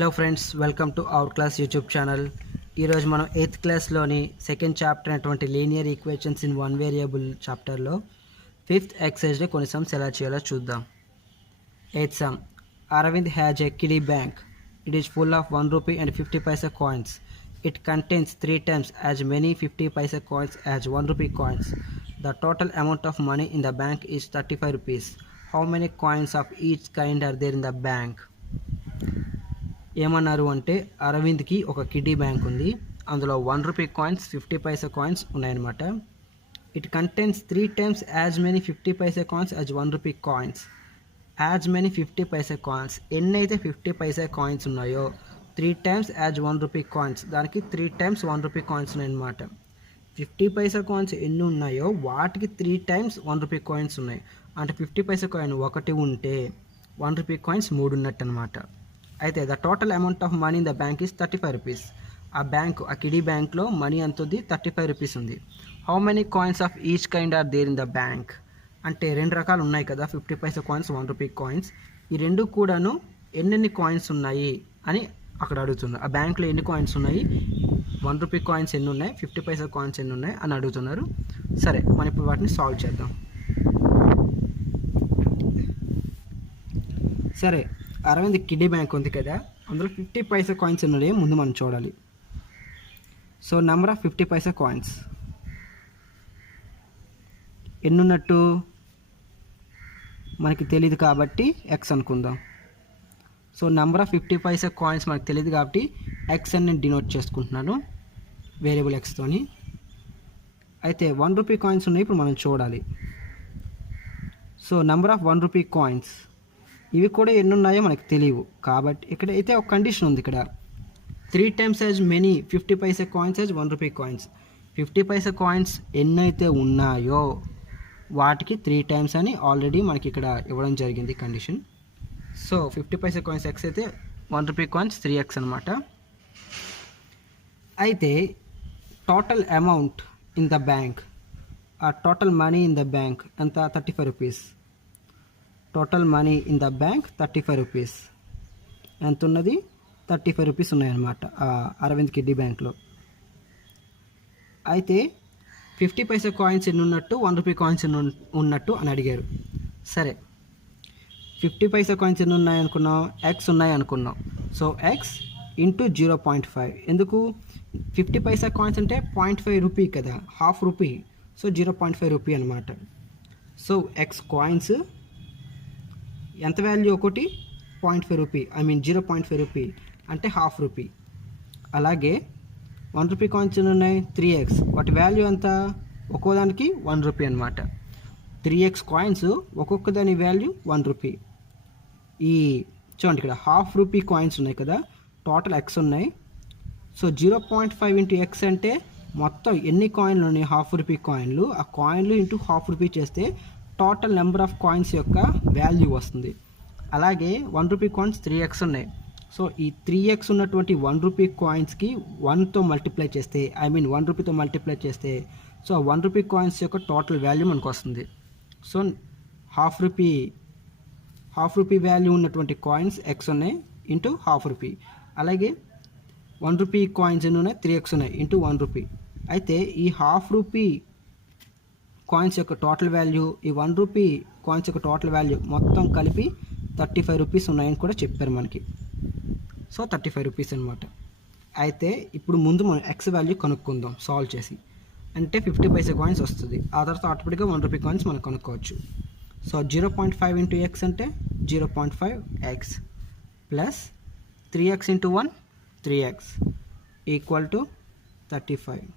Hello friends, welcome to our class YouTube channel. ఈరోజు మనం 8th క్లాస్లోని second chapter అయినటువంటి linear equations in one variable చాప్టర్లో 5th ఎక్సర్సైజ్లో కొన్ని sums ఎలా చేయాలో చూద్దాం. 8th sum. Aravind has a kiddie bank. It is full of 1 rupee and 50 paisa coins. It contains 3 times as many 50 paisa coins as 1 rupee coins. The total amount of money in the bank is 35 rupees. How many coins of each kind are there in the bank? ఏమన్నారు అంటే అరవింద్కి ఒక kiddy bank ఉంది. అందులో 1 rupee coins 50 paisa coins ఉన్నాయన్నమాట. It contains 3 times as many 50 paisa coins as 1 rupee coins. As many 50 paisa coins, ఎన్నైతే 50 paisa coins ఉన్నాయో 3 times as 1 rupee coins, దానికి 3 times 1 rupee coins ఉన్నాయన్నమాట. 50 పైసా కాయిన్స్ ఎన్ని ఉన్నాయో వాటికి 3 times 1 రూపీ కాయిన్స్ ఉన్నాయి. అంటే 50 పైసా కాయిన్ ఒకటి ఉంటే 1 రూపీ కాయిన్స్ 3 ఉన్నట్టు అనమాట. అయితే the total amount of money in the bank is 35 rupees. ఆ కిడీ బ్యాంక్లో మనీ ఎంత ఉంది? 35 రూపీస్ ఉంది. How many coins of each kind are there in the bank అంటే 2 రకాలు ఉన్నాయి కదా, 50 పైసా కాయిన్స్ 1 రూపీ కాయిన్స్. ఈ రెండు కూడాను ఎన్నెన్ని కాయిన్స్ ఉన్నాయి అని అక్కడ అడుగుతున్నారు. ఆ బ్యాంక్లో ఎన్ని కాయిన్స్ ఉన్నాయి, 1 రూపీ కాయిన్స్ ఎన్ని ఉన్నాయి, 50 పైసా కాయిన్స్ ఎన్ని ఉన్నాయి అని అడుగుతున్నారు. సరే, మనం ఇప్పుడు వాటిని సాల్వ్ చేద్దాం. సరే, అరవింద్ కిడ్డీ బ్యాంక్ ఉంది కదా, అందులో 50 పైసా కాయిన్స్ ఉన్నాయో ముందు మనం చూడాలి. So number of 50 paisa coins ఎన్నున్నట్టు మనకి తెలియదు కాబట్టి ఎక్స్ అనుకుందాం. So number of 50 paisa coins మనకు తెలియదు కాబట్టి ఎక్స్ అని నేను డినోట్ చేసుకుంటున్నాను వేరియబుల్ ఎక్స్తోని. అయితే 1 రూపీ కాయిన్స్ ఉన్నాయి, ఇప్పుడు మనం చూడాలి. So number of 1 rupee coins ఇవి కూడా ఎన్ని ఉన్నాయో మనకు తెలియవు కాబట్టి ఇక్కడ అయితే ఒక కండిషన్ ఉంది. ఇక్కడ 3 times as many 50 paisa coins as 1 rupee coins. 50 paisa coins ఎన్నైతే ఉన్నాయో వాటికి 3 times అని ఆల్రెడీ మనకి ఇక్కడ ఇవ్వడం జరిగింది condition. So 50 paisa coins x అయితే 1 రూపీ కాయిన్స్ 3x అనమాట. అయితే total amount in the bank, ఆ total money in the bank ఎంత? 35 rupees. Total money in the bank 35 rupees. ఎంత ఉన్నది? 35 రూపీస్ ఉన్నాయన్నమాట అరవింద్ కిడ్డీ బ్యాంక్లో. అయితే 50 పైసా కాయిన్స్ ఎన్ని ఉన్నట్టు, 1 రూపీ కాయిన్స్ ఎన్ని ఉన్నట్టు అని అడిగారు. సరే, 50 పైసా కాయిన్స్ ఎన్ని ఉన్నాయి అనుకున్నాం? ఎక్స్ ఉన్నాయి అనుకున్నాం. So X into 0.5. ఎందుకు? 50 పైసా కాయిన్స్ అంటే 0.5 రూపీ కదా, హాఫ్ రూపీ. సో 0.5 రూపీ అనమాట. సో ఎక్స్ కాయిన్స్ ఎంత వాల్యూ? ఒకటి 0.5 రూపీ, 0.5 రూపీ అంటే హాఫ్ రూపీ. అలాగే 1 రూపీ కాయిన్స్ ఎన్ని ఉన్నాయి? 3x. వాటి వాల్యూ ఎంత? ఒక్కోదానికి 1 రూపీ అనమాట. 3x కాయిన్స్ ఒక్కొక్క దాని వాల్యూ 1 రూపీ. ఈ చూడండి, ఇక్కడ హాఫ్ రూపీ కాయిన్స్ ఉన్నాయి కదా, టోటల్ ఎక్స్ ఉన్నాయి. సో 0.5 ఇంటూ ఎక్స్ అంటే మొత్తం ఎన్ని కాయిన్లు ఉన్నాయి? హాఫ్ రూపీ కాయిన్లు. ఆ కాయిన్లు ఇంటూ హాఫ్ రూపీ చేస్తే టోటల్ నెంబర్ ఆఫ్ కాయిన్స్ యొక్క వాల్యూ వస్తుంది. అలాగే 1 రూపీ కాయిన్స్ 3x ఉన్నాయి. సో ఈ 3x ఉన్నటువంటి 1 రూపీ కాయిన్స్కి 1తో మల్టిప్లై చేస్తే, 1 రూపీతో మల్టిప్లై చేస్తే, సో 1 రూపీ కాయిన్స్ యొక్క టోటల్ వాల్యూ మనకు వస్తుంది. సో హాఫ్ రూపీ వాల్యూ ఉన్నటువంటి కాయిన్స్ ఎక్స్ ఉన్నాయి ఇంటూ హాఫ్ రూపీ. అలాగే 1 రూపీ కాయిన్స్ ఎన్ని ఉన్నాయి? 3x ఉన్నాయి ఇంటూ 1 రూపీ. అయితే ఈ హాఫ్ రూపీ కాయిన్స్ యొక్క టోటల్ వాల్యూ, ఈ 1 రూపీ కాయిన్స్ యొక్క టోటల్ వాల్యూ మొత్తం కలిపి 35 రూపీస్ ఉన్నాయని కూడా చెప్పారు మనకి. సో 35 రూపీస్ అనమాట. అయితే ఇప్పుడు ముందు మనం ఎక్స్ వాల్యూ కనుక్కుందాం సాల్వ్ చేసి. అంటే 50 పైసా కాయిన్స్ వస్తుంది. ఆ తర్వాత ఆటోమేటిక్గా 1 రూపీ కాయిన్స్ మనం కనుక్కోవచ్చు. సో 0.5 ఇంటూ ఎక్స్ అంటే 0.5x plus 3x into 1 3x equal to 35.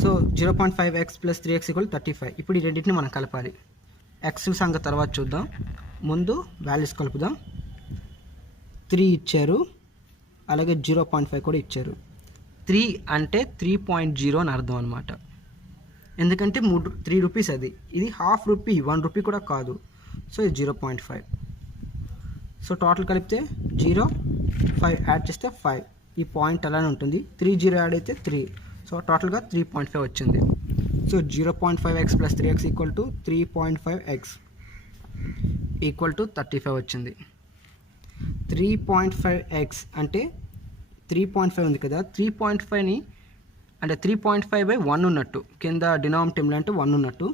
So 0.5x plus 3x equal 35. ఇప్పుడు ఈ రెండింటిని మనం కలపాలి. ఎక్స్ సంగతి తర్వాత చూద్దాం, ముందు వాల్యూస్ కలుపుదాం. 3 ఇచ్చారు, అలాగే 0.5 కూడా ఇచ్చారు. 3 అంటే 3.0 అని అర్థం అనమాట. ఎందుకంటే 3 రూపీస్ అది, ఇది హాఫ్ రూపీ, 1 రూపీ కూడా కాదు. సో ఇది 0.5. సో టోటల్ కలిపితే 0 5 యాడ్ చేస్తే 5. ఈ పాయింట్ అలానే ఉంటుంది. 3 0 యాడ్ అయితే 3. సో టోటల్గా 3.5 వచ్చింది. So 0.5x plus 3x equal to 3.5x equal to 35 వచ్చింది. 3.5x అంటే 3.5 ఉంది కదా, 3.5ని అంటే 3.5/1 ఉన్నట్టు, కింద డినామినేటర్ అంటే 1 ఉన్నట్టు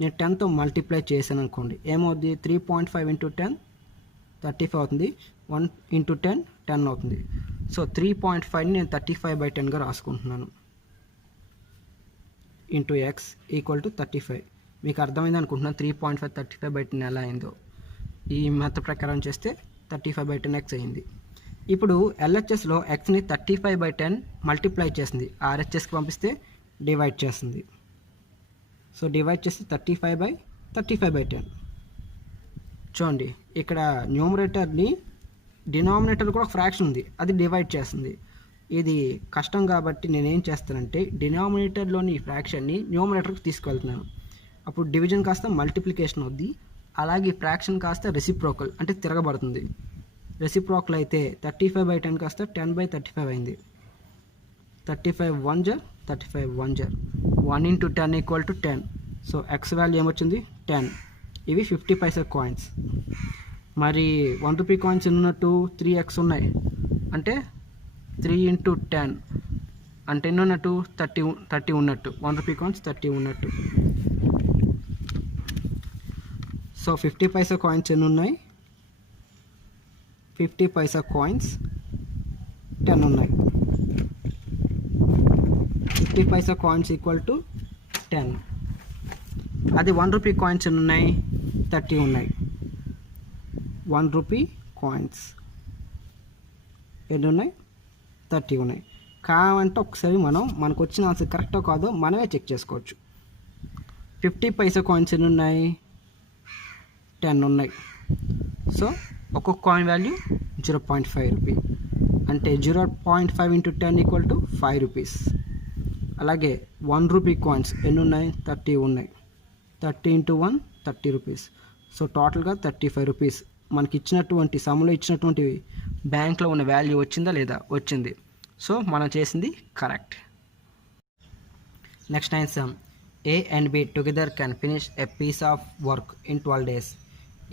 నేను 10తో మల్టిప్లై చేశాను అనుకోండి, ఏమవుద్ది 3.5 × 10 35 అవుతుంది, 1 × 10 10 అవుతుంది. సో 3.5ని నేను 35/10గా రాసుకుంటున్నాను. Into x equal to 35. మీకు అర్థమైంది అనుకుంటున్నాను 3.5 35/10 ఎలా అయిందో. ఈ మెథడ్ ప్రకారం చేస్తే 35/10x అయింది. ఇప్పుడు ఎల్హెచ్ఎస్లో ఎక్స్ని 35/10 మల్టిప్లై చేస్తుంది, ఆర్హెచ్ఎస్కి పంపిస్తే డివైడ్ చేస్తుంది. సో డివైడ్ చేస్తే 35/10. చూడండి ఇక్కడ న్యూమరేటర్ని డినామినేటర్ కూడా ఫ్రాక్షన్ ఉంది, అది డివైడ్ చేస్తుంది. ఇది కష్టం కాబట్టి నేనేం చేస్తానంటే డినామినేటర్లోని ఫ్రాక్షన్ని న్యూమరేటర్కి తీసుకెళ్తున్నాను. అప్పుడు డివిజన్ కాస్త మల్టిప్లికేషన్ అవుద్ది, అలాగే ఫ్రాక్షన్ కాస్త రెసిప్రోకల్ అంటే తిరగబడుతుంది. రెసిప్రోకల్ అయితే 35/10 కాస్త 10/35 అయింది. 35 1 జర్ 35 1 జర్ 1 × 10 equal to 10. So X value ఏమొచ్చింది 10. ఇవి 50 పైసా కాయిన్స్. మరి 1 రూపీ కాయిన్స్ ఉన్నట్టు 3x ఉన్నాయి అంటే 3 × 10 అంటే ఎన్ని ఉన్నట్టు 30 ఉన్నట్టు. 1 రూపీ కాయిన్స్ 30 ఉన్నట్టు. సో 50 పైసా కాయిన్స్ ఎన్ని ఉన్నాయి, 50 పైసా కాయిన్స్ 10 ఉన్నాయి. 50 పైసా కాయిన్స్ ఈక్వల్ టు 10. అది 1 రూపీ కాయిన్స్ ఎన్ని ఉన్నాయి, 30 ఉన్నాయి. 1 రూపీ కాయిన్స్ ఎన్ని ఉన్నాయి, 30 ఉన్నాయి. కావంటే ఒకసారి మనకు వచ్చిన ఆన్సర్ కరెక్టో కాదో మనమే చెక్ చేసుకోవచ్చు. 50 పైసా కాయిన్స్ ఎన్ని ఉన్నాయి, 10 ఉన్నాయి. సో ఒక్కొక్క కాయిన్ వాల్యూ 0.5 రూపీ అంటే 0.5 × 10 ఈక్వల్ టు 5 రూపీస్. అలాగే 1 రూపీ కాయిన్స్ ఎన్ని ఉన్నాయి, 30 ఉన్నాయి. 30 × 1 30 రూపీస్. సో టోటల్గా 35 రూపీస్. మనకి ఇచ్చినటువంటి సమ్లో ఇచ్చినటువంటి బ్యాంక్లో ఉన్న వాల్యూ వచ్చిందా లేదా, వచ్చింది. సో మనం చేసింది correct. Next answer, A and B together can finish a piece of work in 12 days.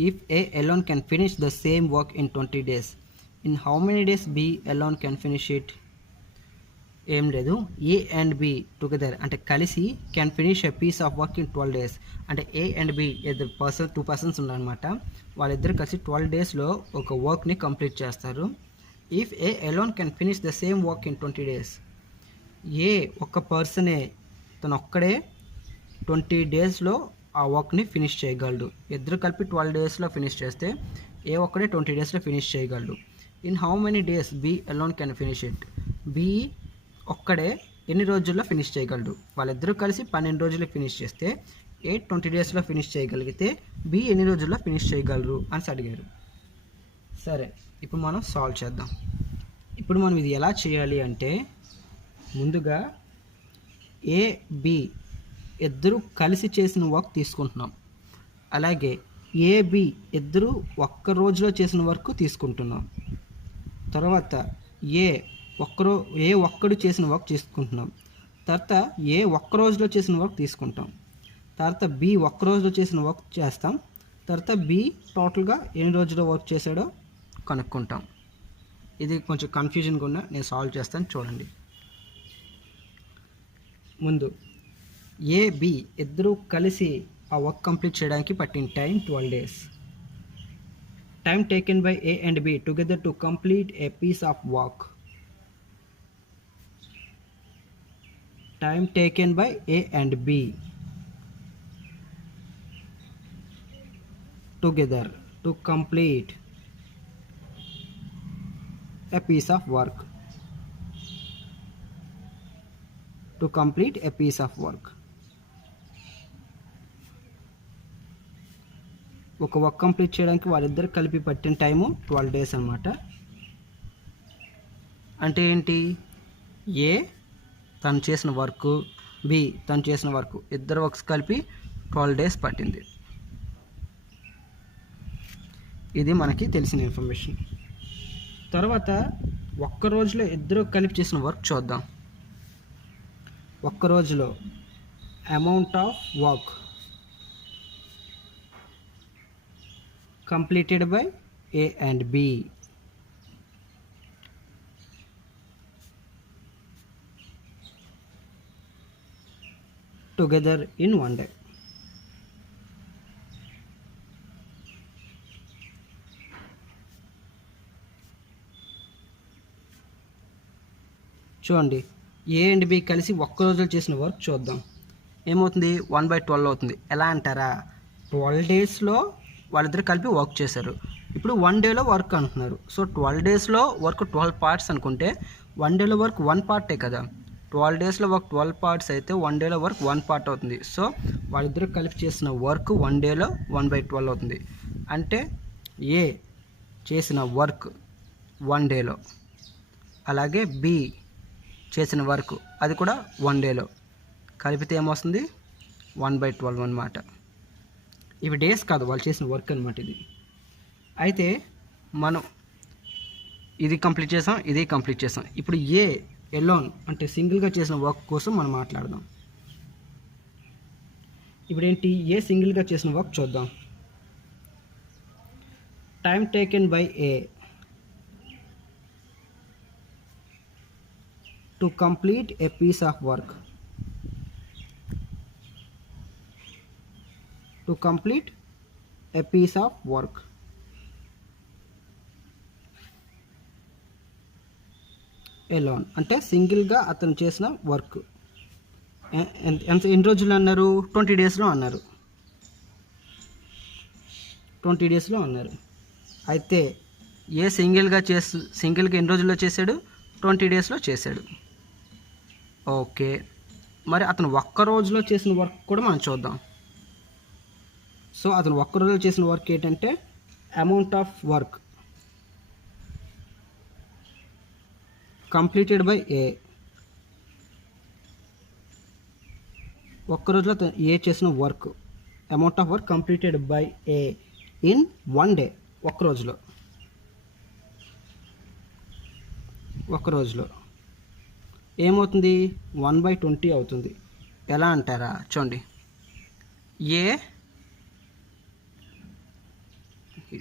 If A alone can finish the same work in 20 days, in how many days B alone can finish it? ఏం లేదు, A and B together అంటే కలిసి can finish a piece of work in 12 days. అంటే A and B ఇద్దరు person 2 persons ఉన్నారనమాట. వాళ్ళిద్దరు కలిసి 12 డేస్లో ఒక వర్క్ని కంప్లీట్ చేస్తారు. If A alone can finish the same work in 20 days, ఏ ఒక్క పర్సనే తను ఒక్కడే 20 డేస్లో ఆ వర్క్ని ఫినిష్ చేయగలడు. ఇద్దరు కలిపి 12 డేస్లో ఫినిష్ చేస్తే ఏ ఒక్కడే 20 డేస్లో ఫినిష్ చేయగలడు. In how many days B alone can finish it? B ఒక్కడే ఎన్ని రోజుల్లో ఫినిష్ చేయగలడు? వాళ్ళిద్దరూ కలిసి 12 రోజుల్లో ఫినిష్ చేస్తే ఏ 20 డేస్లో ఫినిష్ చేయగలిగితే బి ఎన్ని రోజుల్లో ఫినిష్ చేయగలరు అని అడిగారు. సరే, ఇప్పుడు మనం సాల్వ్ చేద్దాం. ఇప్పుడు మనం ఇది ఎలా చేయాలి అంటే, ముందుగా ఏ బి ఇద్దరు కలిసి చేసిన వర్క్ తీసుకుంటున్నాం. అలాగే ఏబి ఇద్దరు ఒక్క రోజులో చేసిన వర్క్ తీసుకుంటున్నాం. తర్వాత ఏ ఒక్కడు చేసిన వర్క్ తీసుకుంటున్నాం. తర్వాత ఏ ఒక్క రోజులో చేసిన వర్క్ తీసుకుంటాం. తర్వాత బి ఒక్క రోజులో చేసిన వర్క్ చేస్తాం. తర్వాత బి టోటల్గా ఎన్ని రోజుల్లో వర్క్ చేశాడో కనుక్కుంటాం. ఇది కొంచెం కన్ఫ్యూజన్గా ఉన్నా నేను సాల్వ్ చేస్తాను, చూడండి. ముందు ఏబి ఇద్దరు కలిసి ఆ వర్క్ కంప్లీట్ చేయడానికి పట్టిన time 12 days. Time taken by A and B together to complete a piece of work. Time taken by A and B together to complete a piece of work. To complete a piece of work. ఒక work complete చేయడానికి వాళ్ళిద్దరు కలిపి పట్టిన time 12 days అనమాట. అంటే ఏంటి, ఏ తను చేసిన వర్క్, బి తను చేసిన వర్క్, ఇద్దరు వర్క్స్ కలిపి 12 డేస్ పట్టింది. ఇది మనకి తెలిసిన ఇన్ఫర్మేషన్. తర్వాత ఒక్క రోజులో ఇద్దరు కలిపి చేసిన వర్క్ చూద్దాం. ఒక్క రోజులో amount of work completed by A and B together in one day. చూడండి, ఏ అండ్ బి కలిసి ఒక్క రోజులో చేసిన వర్క్ చూద్దాం. ఏమవుతుంది, 1/12 అవుతుంది. ఎలా అంటారా, 12 డేస్లో వాళ్ళిద్దరు కలిపి వర్క్ చేశారు. ఇప్పుడు 1 డేలో వర్క్ అంటున్నారు. సో 12 డేస్లో వర్క్ 12 పార్ట్స్ అనుకుంటే 1 డేలో వర్క్ 1 పార్టే కదా. 12 డేస్లో వర్క్ 12 పార్ట్స్ అయితే 1 డేలో వర్క్ 1 పార్ట్ అవుతుంది. సో వాళ్ళిద్దరు కలిపి చేసిన వర్క్ 1 డేలో 1/12 అవుతుంది. అంటే ఏ చేసిన వర్క్ 1 డేలో, అలాగే బి చేసిన వర్క్ అది కూడా 1 డేలో కలిపితే ఏమొస్తుంది, 1/12 అనమాట. ఇవి డేస్ కాదు, వాళ్ళు చేసిన వర్క్ అనమాట ఇది. అయితే మనం ఇది కంప్లీట్ చేసాం, ఇది కంప్లీట్ చేసాం. ఇప్పుడు ఏ ఎలోన్ అంటే సింగిల్గా చేసిన వర్క్ కోసం మనం మాట్లాడదాం. ఇప్పుడు ఏంటి, ఏ సింగిల్గా చేసిన వర్క్ చూద్దాం. Time taken by A to complete a piece of work. To complete a piece of work. Alone అంటే సింగిల్గా అతను చేసిన వర్క్ ఎన్ని రోజులు అన్నారు, 20 డేస్లో అన్నారు. 20 డేస్లో అన్నారు. అయితే ఏ సింగిల్గా ఎన్ని రోజుల్లో చేశాడు, 20 డేస్లో చేశాడు. ఓకే, మరి అతను ఒక్క రోజులో చేసిన వర్క్ కూడా మనం చూద్దాం. సో అతను ఒక్క రోజులో చేసిన వర్క్ ఏంటంటే amount of work completed by A. ఒక్క రోజులో ఏ చేసిన work, amount of work completed by A in 1 day. ఒక్క రోజులో ఏమవుతుంది, 1/20 అవుతుంది. ఎలా అంటారా, చూడండి, ఏ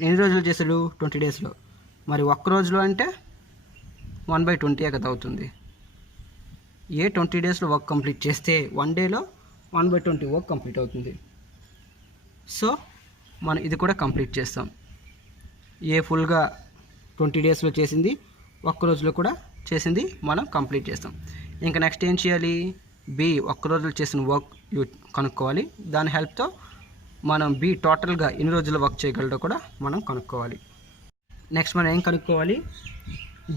ఎన్ని రోజులు చేశాడు, 20 డేస్లో. మరి ఒక్క రోజులో అంటే 1/20 కదా అవుతుంది. ఏ 20 డేస్లో వర్క్ కంప్లీట్ చేస్తే 1 డేలో 1/20 వర్క్ కంప్లీట్ అవుతుంది. సో మనం ఇది కూడా కంప్లీట్ చేస్తాం. ఏ ఫుల్గా 20 డేస్లో చేసింది, ఒక్క రోజులో కూడా చేసింది మనం కంప్లీట్ చేస్తాం. ఇంకా నెక్స్ట్ ఏం చేయాలి, బి ఒక్క రోజులో చేసిన వర్క్ కనుక్కోవాలి. దాని హెల్ప్తో మనం బి టోటల్గా ఎన్ని రోజులు వర్క్ చేయగలడో కూడా మనం కనుక్కోవాలి. నెక్స్ట్ మనం ఏం కనుక్కోవాలి,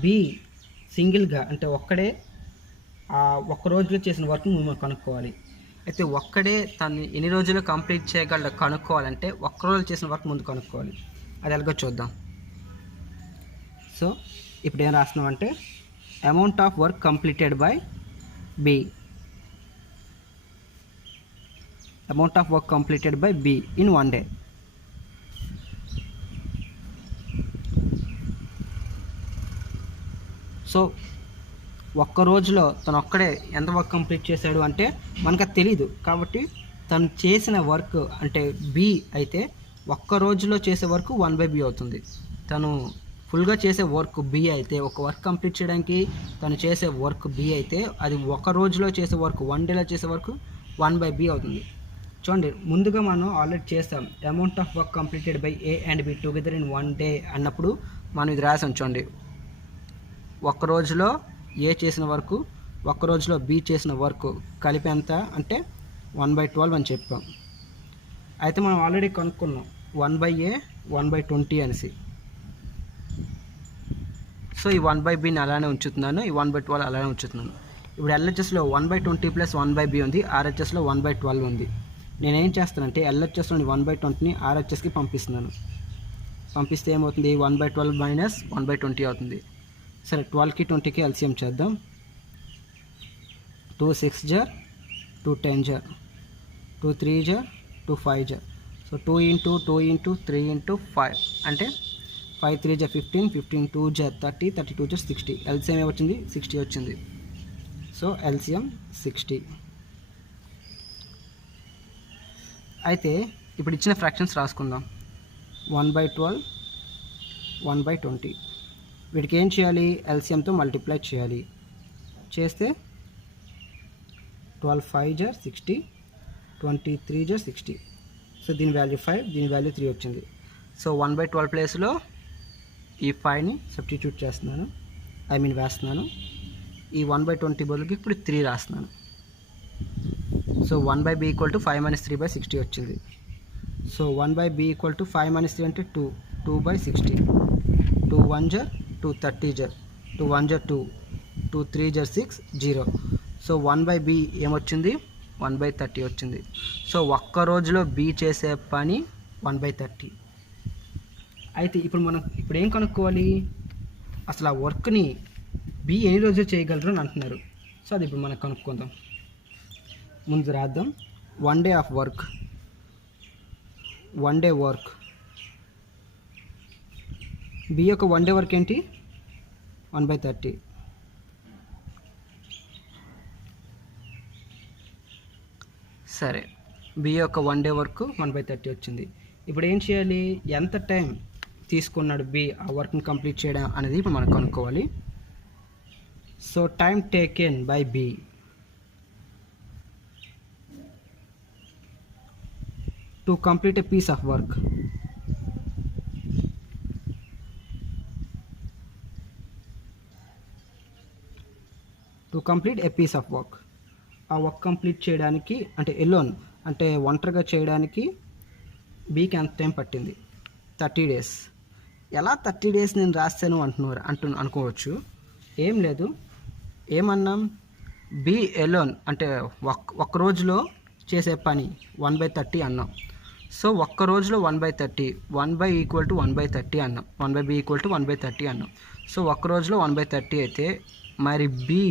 బి సింగిల్గా అంటే ఒక్కడే ఒక్క రోజులో చేసిన వర్క్ మనం కనుక్కోవాలి. అయితే ఒక్కడే తను ఎన్ని రోజులు కంప్లీట్ చేయగలడో కనుక్కోవాలంటే ఒక్క రోజు చేసిన వర్క్ ముందు కనుక్కోవాలి. అది ఎలాగో చూద్దాం. సో ఇప్పుడు ఏం రాస్తున్నామంటే amount of work completed by B. Amount of work completed by B in 1 day. So ఒక్క రోజులో తను ఒక్కడే ఎంత వర్క్ కంప్లీట్ చేశాడు అంటే మనకు అది తెలీదు. కాబట్టి తను చేసిన వర్క్ అంటే బి అయితే ఒక్క రోజులో చేసే వర్క్ 1/b అవుతుంది. తను ఫుల్గా చేసే వర్క్ బి అయితే, ఒక వర్క్ కంప్లీట్ చేయడానికి తను చేసే వర్క్ బి అయితే అది ఒక రోజులో చేసే వర్క్ 1 డేలో చేసే వర్క్ 1/b అవుతుంది. చూడండి, ముందుగా మనం ఆల్రెడీ చేస్తాం. Amount of work completed by A and B together in 1 day అన్నప్పుడు మనం ఇది రాసాం. చూడండి, ఒక్క రోజులో ఏ చేసిన వర్క్, ఒక్క రోజులో బి చేసిన వర్క్ కలిపి ఎంత అంటే 1/12 అని చెప్పాం. అయితే మనం ఆల్రెడీ కనుక్కున్నాం 1/a 1/20 అనేసి. సో ఈ 1/bని అలానే ఉంచుతున్నాను, ఈ 1/12 అలానే ఉంచుతున్నాను. ఇప్పుడు ఎల్హెచ్ఎస్లో 1/20 ప్లస్ 1/b ఉంది, ఆర్హెచ్ఎస్లో 1/12 ఉంది. నేనేం చేస్తానంటే ఎల్హెచ్ఎస్లోని 1/20ని ఆర్హెచ్ఎస్కి పంపిస్తున్నాను. పంపిస్తే ఏమవుతుంది, 1/12 మైనస్ 1/20 అవుతుంది. సరే, 12కి 20కి ఎల్సిఎం చేద్దాం. 2 6 జార్ 2 10 జార్ 2 3 జార్ 2 5 జార్. సో 2 ఇంటూ 2 ఇంటూ 3 ఇంటూ 5 అంటే 5 3 జార్ 15, 15 2 జార్ 30, 32 జార్ 60. ఎల్సిఎం ఏమొచ్చింది, 60 వచ్చింది. So LCM 60. అయితే ఇప్పుడు ఇచ్చిన ఫ్రాక్షన్స్ రాసుకుందాం. 1/12 1/20. వీటికి ఏం చేయాలి, ఎల్సిఎంతో మల్టిప్లై చేయాలి. చేస్తే 12 5 జార్ 60, 23 జర్ 60. సో దీని వాల్యూ 5, దీని వాల్యూ 3 వచ్చింది. సో 1/12 ప్లేస్లో ఈ 5ని సబ్స్టిట్యూట్ చేస్తున్నాను, వేస్తున్నాను. ఈ 1/20 బదులుకి ఇప్పుడు 3 రాస్తున్నాను. సో 1/b = 5 - 3/60 వచ్చింది. సో 1/b = 5 - 3 అంటే 2, 2/60. 2 1 జర్ 2, 30 జర్ 2 1 జర్ 2, 2 3 జర్ 6, 0. సో 1/b ఏమొచ్చింది? 1/30 వచ్చింది. సో ఒక్క రోజులో b చేసే పని 1/30. అయితే ఇప్పుడు ఏం కనుక్కోవాలి? అసలు ఆ వర్క్ని b ఎన్ని రోజులు చేయగలరు అని అంటున్నారు. సో అది ఇప్పుడు మనం కనుక్కుందాం. ముందు రాద్దాం. 1 day of work, 1 day work. b యొక్క 1 డే వర్క్ ఏంటి? 1/30. సరే, b యొక్క 1 డే వర్క్ 1/30 వచ్చింది. ఇప్పుడు ఏం చేయాలి? ఎంత టైం తీసుకున్నాడు b ఆ వర్క్ని కంప్లీట్ చేయడం అనేది ఇప్పుడు మనం కనుక్కోవాలి. So time taken by b, to complete a piece of work. To complete a piece of work. ఆ వర్క్ కంప్లీట్ చేయడానికి అంటే ఎలోన్ అంటే ఒంటరిగా చేయడానికి బీకి ఎంత టైం పట్టింది? 30 డేస్. ఎలా 30 డేస్ నేను రాస్తాను అనుకోవచ్చు. ఏం లేదు, ఏమన్నాం? బీ ఎలోన్ అంటే ఒక్క రోజులో చేసే పని 1/30 అన్నాం. సో ఒక్క రోజులో 1/30, 1/b = 1/30 అన్నాం. 1/b = 1/30 అన్నాం. సో ఒక్క రోజులో 1/30 అయితే మరి బి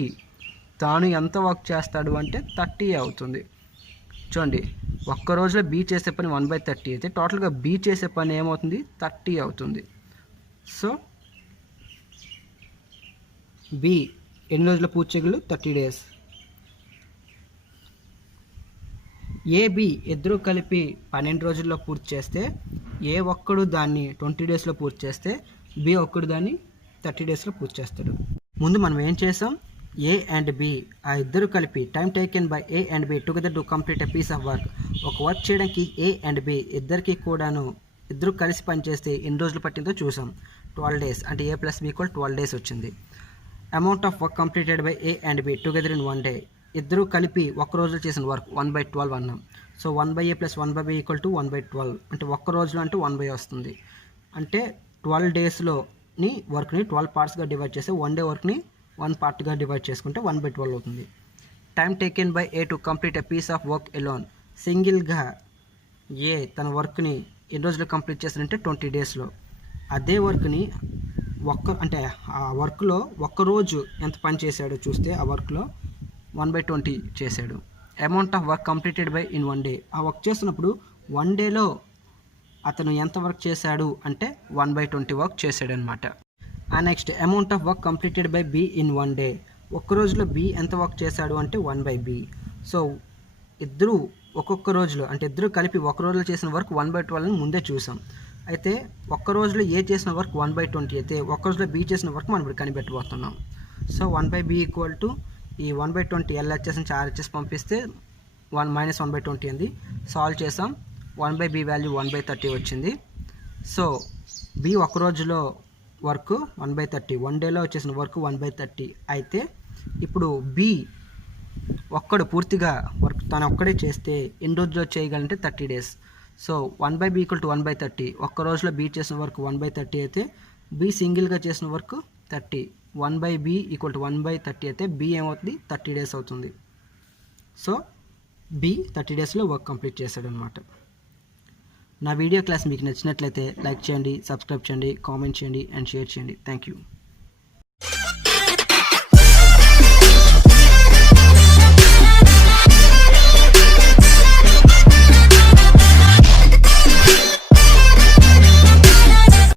తాను ఎంత వర్క్ చేస్తాడు అంటే 30 అవుతుంది. చూడండి, ఒక్క రోజులో బి చేసే పని 1/30 అయితే టోటల్గా బి చేసే పని ఏమవుతుంది? 30 అవుతుంది. సో బి ఎన్ని రోజుల్లో పూర్తి చేయగలరు? 30 డేస్. ఏబి ఇద్దరు కలిపి 12 రోజుల్లో పూర్తి చేస్తే ఏ ఒక్కడు దాన్ని 20 డేస్లో పూర్తి చేస్తే బి ఒక్కడు దాన్ని 30 డేస్లో పూర్తి చేస్తాడు. ముందు మనం ఏం చేసాం? ఏ అండ్ బి ఆ ఇద్దరు కలిపి time taken by A and B together to complete a piece of work. ఒక వర్క్ చేయడానికి ఏ అండ్ బి ఇద్దరు కలిసి పనిచేస్తే ఎన్ని రోజులు పట్టిందో చూసాం. 12 డేస్. అంటే a + b = 12 డేస్ వచ్చింది. Amount of work completed by A and B together in 1 day. ఇద్దరు కలిపి ఒక్క రోజులో చేసిన వర్క్ 1/12 అన్నాం. So 1/a + 1/b = 1/12. అంటే ఒక్క రోజులో అంటే 1/, వస్తుంది. అంటే 12 డేస్లోని వర్క్ని 12 పార్ట్స్గా డివైడ్ చేస్తే 1 డే వర్క్ని 1 పార్ట్గా డివైడ్ చేసుకుంటే 1/12 అవుతుంది. Time taken by A to complete a piece of work alone. సింగిల్గా ఏ తన వర్క్ని ఎన్ని రోజులు కంప్లీట్ చేస్తారంటే 20 డేస్లో. అదే వర్క్ని ఆ వర్క్లో ఒక్కరోజు ఎంత పని చేశాడో చూస్తే ఆ వర్క్లో 1/20 చేశాడు. Amount of work completed by in 1 day. ఆ వర్క్ చేస్తున్నప్పుడు 1 డేలో అతను ఎంత వర్క్ చేశాడు అంటే 1/20 వర్క్ చేశాడనమాట. Next amount of work completed by B in 1 day. ఒక్క రోజులో బి ఎంత వర్క్ చేశాడు అంటే 1/b. సో ఇద్దరు ఒక్కొక్క రోజులో అంటే ఇద్దరు కలిపి ఒక రోజులో చేసిన వర్క్ 1/12 ముందే చూసాం. అయితే ఒక్క రోజులో ఏ చేసిన వర్క్ 1/20 అయితే ఒక్క రోజులో బి చేసిన వర్క్ మనం ఇప్పుడు కనిపెట్టబోతున్నాం. సో 1/b = ఈ 1/20 LHS నుంచి RHS పంపిస్తే 1 - 1/20 అంది. సాల్వ్ చేసాం. 1/b వాల్యూ 1/30 వచ్చింది. సో బి ఒక్క రోజులో వర్క్ 1/30, 1 డేలో వచ్చేసిన వర్క్ 1/30 అయితే ఇప్పుడు బి ఒక్కడు పూర్తిగా వర్క్ తను ఒక్కడే చేస్తే ఎన్ని రోజుల్లో చేయగలంటే 30 డేస్. So 1/b = 1/30. ఒక్క రోజులో బి చేసిన వర్క్ 1/30 అయితే బి సింగిల్గా చేసిన వర్క్ 30. 1/b = 1/30 అయితే బి ఏమవుతుంది? 30 డేస్ అవుతుంది. సో బి 30 డేస్లో వర్క్ కంప్లీట్ చేశాడు అనమాట. నా వీడియో క్లాస్ మీకు నచ్చినట్లయితే లైక్ చేయండి, సబ్స్క్రైబ్ చేయండి, కామెంట్ చేయండి అండ్ షేర్ చేయండి. Thank you.